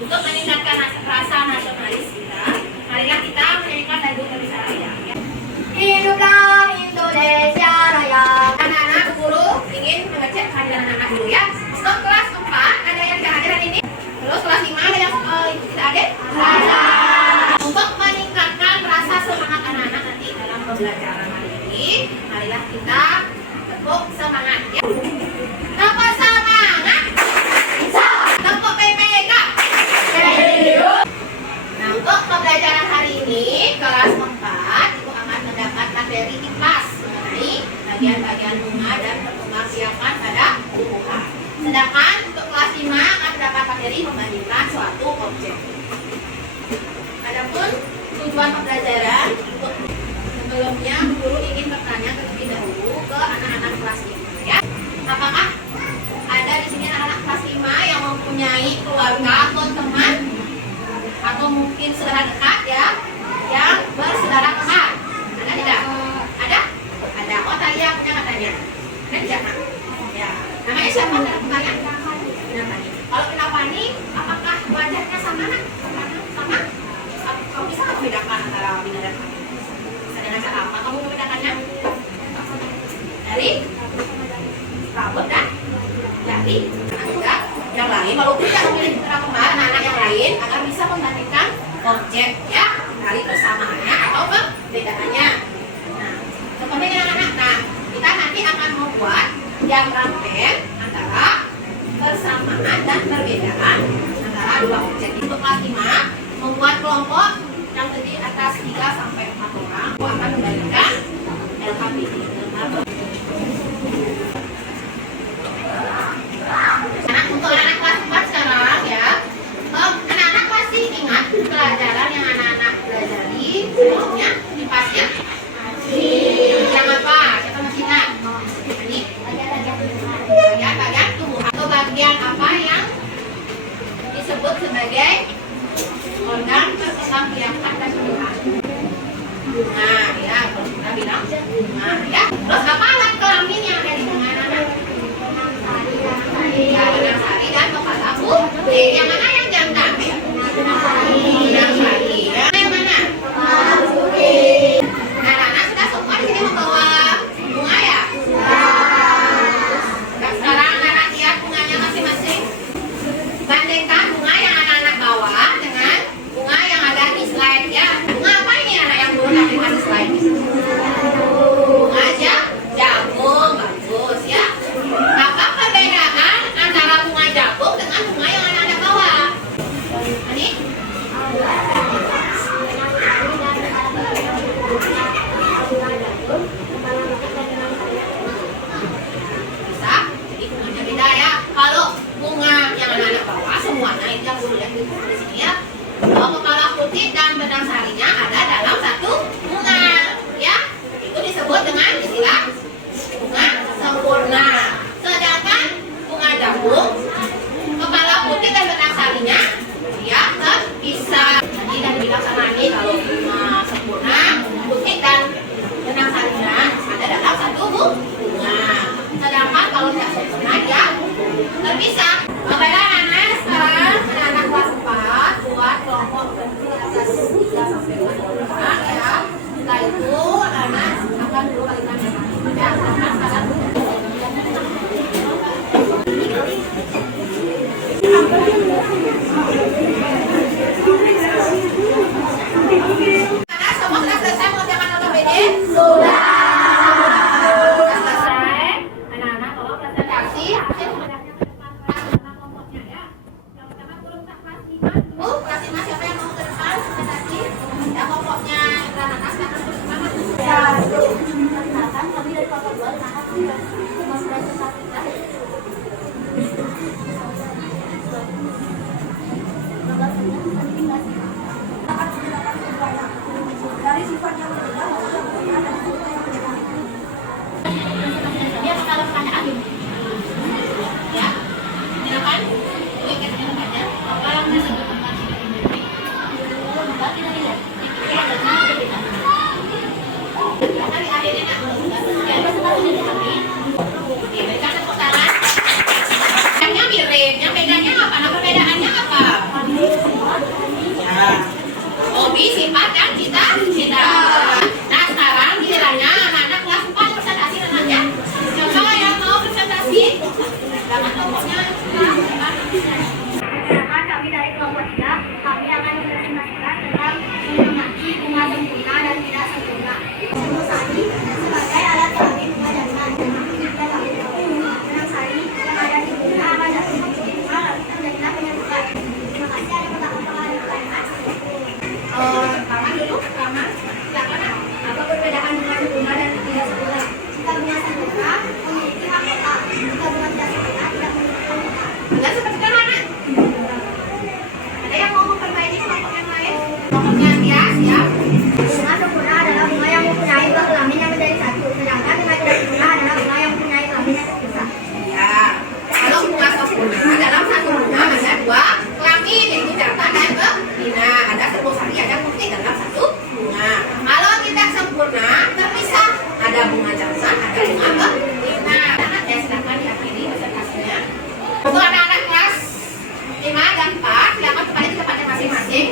Untuk meningkatkan rasa nasionalis kita, marilah kita menyanyikan lagu Indonesia Raya. Hiduplah Indonesia Raya. Anak-anak, guru ingin mengecek kehadiran anak-anak dulu ya. Untuk kelas 4 ada yang tidak hadir hari ini. Terus kelas 5 ada yang tidak hadir? Ada. Untuk meningkatkan rasa semangat anak-anak nanti dalam pembelajaran hari ini, marilah kita tepuk semangat ya. Tepuk semangat. Tepuk PPK. Nah, untuk pembelajaran hari ini kelas 4 itu akan mendapat materi IPAS mengenai bagian-bagian bunga dan pengertian pada tumbuhan. Sedangkan untuk kelas 5 akan mendapat materi membandingkan suatu objek. Adapun tujuan pembelajaran untuk sebelumnya guru ingin bertanya terlebih dahulu ke anak-anak kelas 5 ya. Apakah ada di sini anak-anak kelas 5 yang mempunyai keluarga atau teman atau mungkin saudara dekat ya yang bersaudara kembar? Ada tidak? Ada? Ada. Oh, Talia punya katanya. Ada tidak? Ya. Namanya siapa saudara kembarnya? Pinapani. Kalau Pinapani, apakah wajahnya sama nak? Sama? Kamu bisa membedakan antara Bina dan Pani? Bisa dengan cara apa kamu membedakannya? Dari rambut dan jari. Juga yang lain, walaupun tidak memiliki saudara kembar, anak-anak yang lain agar bisa membandingkan objek ya dari persamaannya atau perbedaannya. Nah, contohnya anak-anak, nah kita nanti akan membuat diagram pen antara persamaan dan perbedaan antara dua objek. Untuk kelas 5 membuat kelompok yang terdiri atas 3 sampai 4 orang. Aku akan membandingkan LKPD. Untuk anak kelas 4 sekarang ya, anak-anak pasti ingat pelajaran yang anak-anak pelajari sebelumnya IPAS-nya. Yang apa? Siapa masih ingat? Ini bagian tubuh atau bagian apa yang disebut sebagai organ perkembangbiakan dan tumbuhan. Nah ya, kalau kita bilang nah ya. Terus apa alat kelamin yang ada di tangan anak? Ya, benang sari dan kepala putih. Yang mana yang jantan? Benang sari. Yang mana? Putih. Nah, anak sudah semua di sini membawa bunga ya? Nah, sekarang anak lihat bunganya masing-masing. Bandingkan bunga yang anak-anak bawa dengan bunga yang ada di slide ya. Bunga apa ini anak yang belum tampilkan di slide? Bunga aja jagung, bagus ya. Apa perbedaan antara bunga jagung dengan bunga yang anak-anak bawa? Ini? Bisa? Jadi bunganya beda ya. Kalau bunga yang anak-anak bawa semuanya ini yang dulu lihat di sini ya. Kepala putih dan benang sarinya ada dalam satu bunga ya. Itu disebut dengan istilah bunga sempurna. Sedangkan bunga jagung, kepala putih dan benang sarinya dia terpisah. Jadi dan dibilang sama ini kalau bunga sempurna, putih dan benang sarinya ada dalam satu bunga. Sedangkan kalau tidak sempurna dia terpisah. Baiklah anak-anak, sekarang anak kelas 4 buat kelompok kecil atas 3 sampai 4 orang ya. Setelah itu anak akan dulu kalikan ya. Sekarang semua sudah selesai mengerjakan LKPD? Sudah. Sudah selesai. Anak-anak tolong presentasi hasil pembelajaran ke depan kelas tentang kelompoknya ya. Yang pertama guru kelas 5 dulu. Kelas 5 siapa yang mau ke depan presentasi? Ya kelompoknya anak-anak silakan ke depan. Ya. Perkenalkan kami dari kelompok 2 anak-anak mempresentasikan Enggak seperti sederhana. Ada yang mau memperbaiki kelompok yang lain? Kelompoknya dia siap. Bunga sempurna adalah bunga yang mempunyai dua kelamin yang menjadi satu, sedangkan bunga tidak sempurna adalah bunga yang mempunyai kelamin yang terpisah. Ya, kalau bunga sempurna dalam satu bunga ada dua kelamin, yaitu jantan dan betina. Ada serbu sari, ada putih dalam satu bunga. Kalau tidak sempurna terpisah, ada bunga jantan, ada bunga betina. Anak ya silakan diakhiri presentasinya. Untuk anak-anak kelas 5 dan 4, silakan kembali ke tempatnya masing-masing.